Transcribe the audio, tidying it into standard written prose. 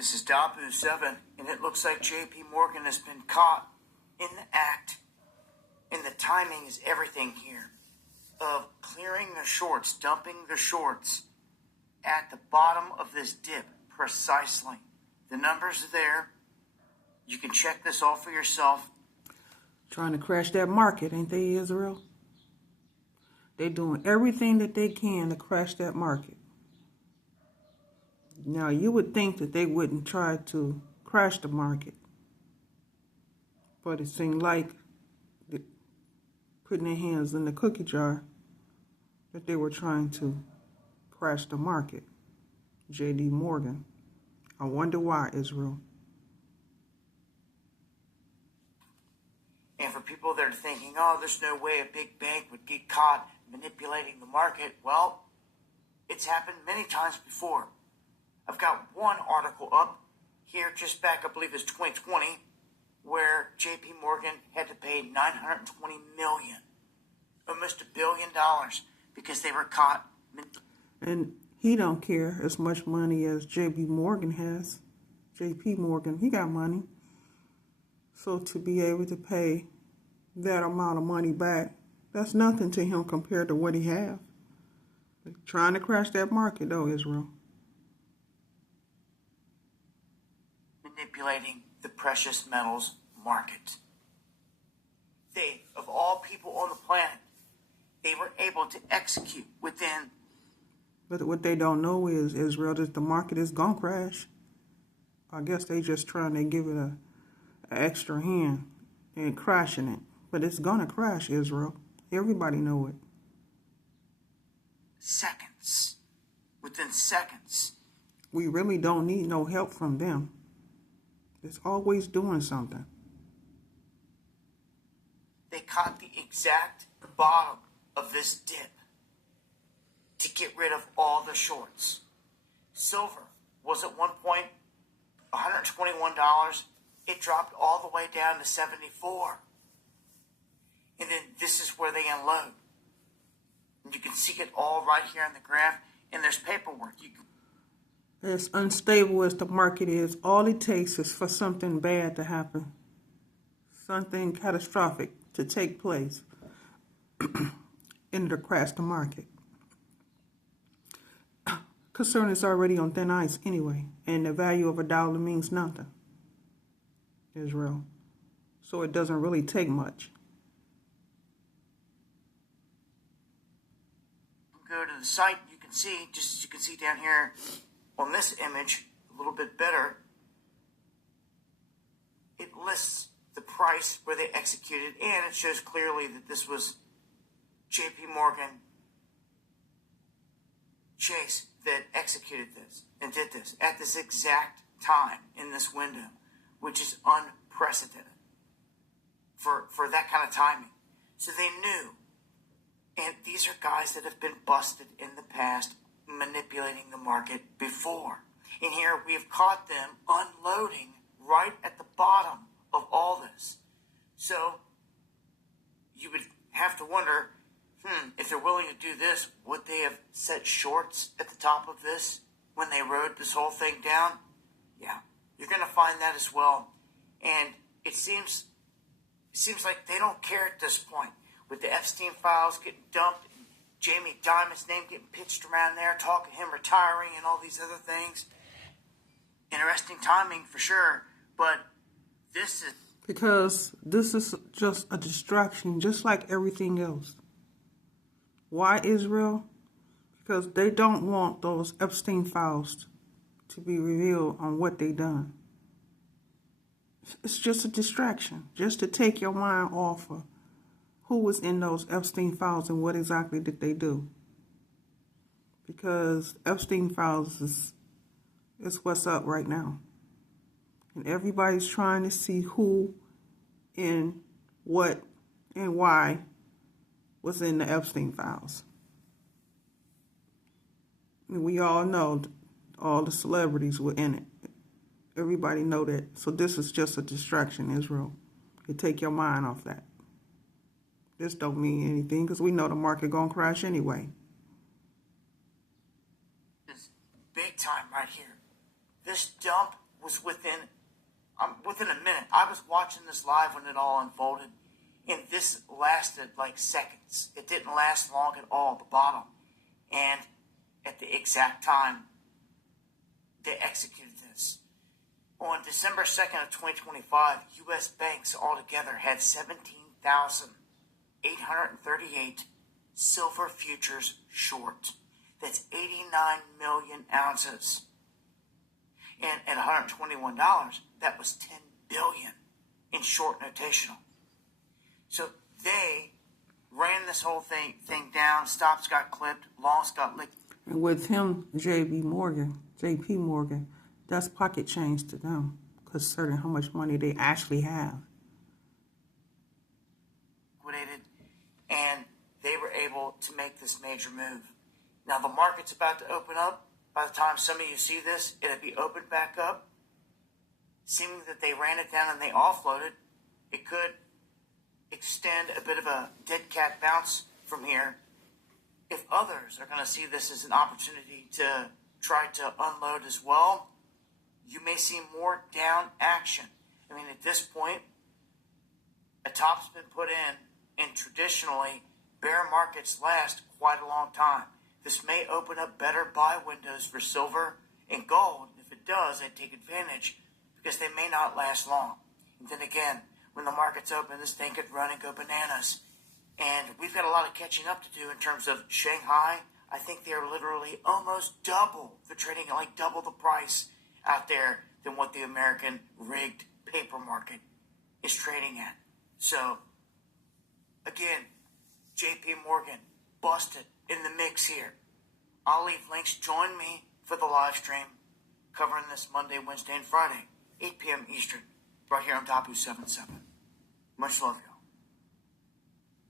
This is Dabu7, and it looks like JP Morgan has been caught in the act. And the timing is everything here of clearing the shorts, dumping the shorts at the bottom of this dip precisely. The numbers are there. You can check this all for yourself. Trying to crash that market, ain't they, Israel? They're doing everything that they can to crash that market. Now, you would think that they wouldn't try to crash the market. But it seemed like putting their hands in the cookie jar that they were trying to crash the market. J.D. Morgan. I wonder why, Israel. And for people that are thinking, oh, there's no way a big bank would get caught manipulating the market, well, it's happened many times before. I've got one article up here just back, I believe it's 2020, where JP Morgan had to pay $920 million, almost $1 billion, because they were caught. And he don't care as much money as JP Morgan has. JP Morgan, he got money. So to be able to pay that amount of money back, that's nothing to him compared to what he have. They're trying to crash that market, though, Israel. Manipulating the precious metals market. They, of all people on the planet, they were able to execute within. But what they don't know is, Israel, that the market is going to crash. I guess they just trying to give it an extra hand and crashing it. But it's going to crash, Israel. Everybody know it. Seconds. Within seconds. We really don't need no help from them. It's always doing something. They caught the exact bottom of this dip to get rid of all the shorts. Silver was at one point $121. It dropped all the way down to $74. And then this is where they unload. And you can see it all right here in the graph. And there's paperwork. As unstable as the market is, all it takes is for something bad to happen. Something catastrophic to take place in to crash the market. Concern is already on thin ice anyway, and the value of $1 means nothing, Israel. So it doesn't really take much. Go to the site, you can see, just as you can see down here on this image, a little bit better, it lists the price where they executed, and it shows clearly that this was JP Morgan Chase that executed this and did this at this exact time in this window, which is unprecedented for that kind of timing. So they knew. And these are guys that have been busted in the past manipulating the market before. And here we have caught them unloading right at the bottom of all this. So you would have to wonder, if they're willing to do this, would they have set shorts at the top of this when they rode this whole thing down? Yeah, you're going to find that as well. And it seems like they don't care at this point. With the Epstein files getting dumped, and Jamie Dimon's name getting pitched around there, talking him retiring and all these other things. Interesting timing for sure, but this is... Because this is just a distraction, just like everything else. Why, Israel? Because they don't want those Epstein files to be revealed on what they done. It's just a distraction, just to take your mind off of who was in those Epstein files and what exactly did they do. Because Epstein files is what's up right now. And everybody's trying to see who and what and why was in the Epstein files. And we all know all the celebrities were in it. Everybody know that. So this is just a distraction, Israel. You take your mind off that. This don't mean anything because we know the market gonna crash anyway. It's big time right here. This dump was within a minute. I was watching this live when it all unfolded, and this lasted like seconds. It didn't last long at all, the bottom. And at the exact time, they executed this. On December 2nd of 2025, U.S. banks altogether had 17,838 silver futures short. That's 89 million ounces. And at $121, that was $10 billion in short notational. So they ran this whole thing down. Stops got clipped. Longs got licked. And with him, JP Morgan, that's pocket change to them, concerning how much money they actually have. Liquidated, and they were able to make this major move. Now the market's about to open up. By the time some of you see this, it'll be opened back up. Seeming that they ran it down and they offloaded, it could extend a bit of a dead cat bounce from here. If others are going to see this as an opportunity to try to unload as well, you may see more down action. I mean, at this point, a top's been put in, and traditionally, bear markets last quite a long time. This may open up better buy windows for silver and gold. If it does, I'd take advantage because they may not last long. And then again, when the market's open, this thing could run and go bananas. And we've got a lot of catching up to do in terms of Shanghai. I think they're literally almost double. They're trading at like double the price out there than what the American rigged paper market is trading at. So, again, JP Morgan busted in the mix here. I'll leave links. Join me for the live stream covering this Monday, Wednesday, and Friday, 8 p.m. Eastern, right here on Tapu 77. Much love, you.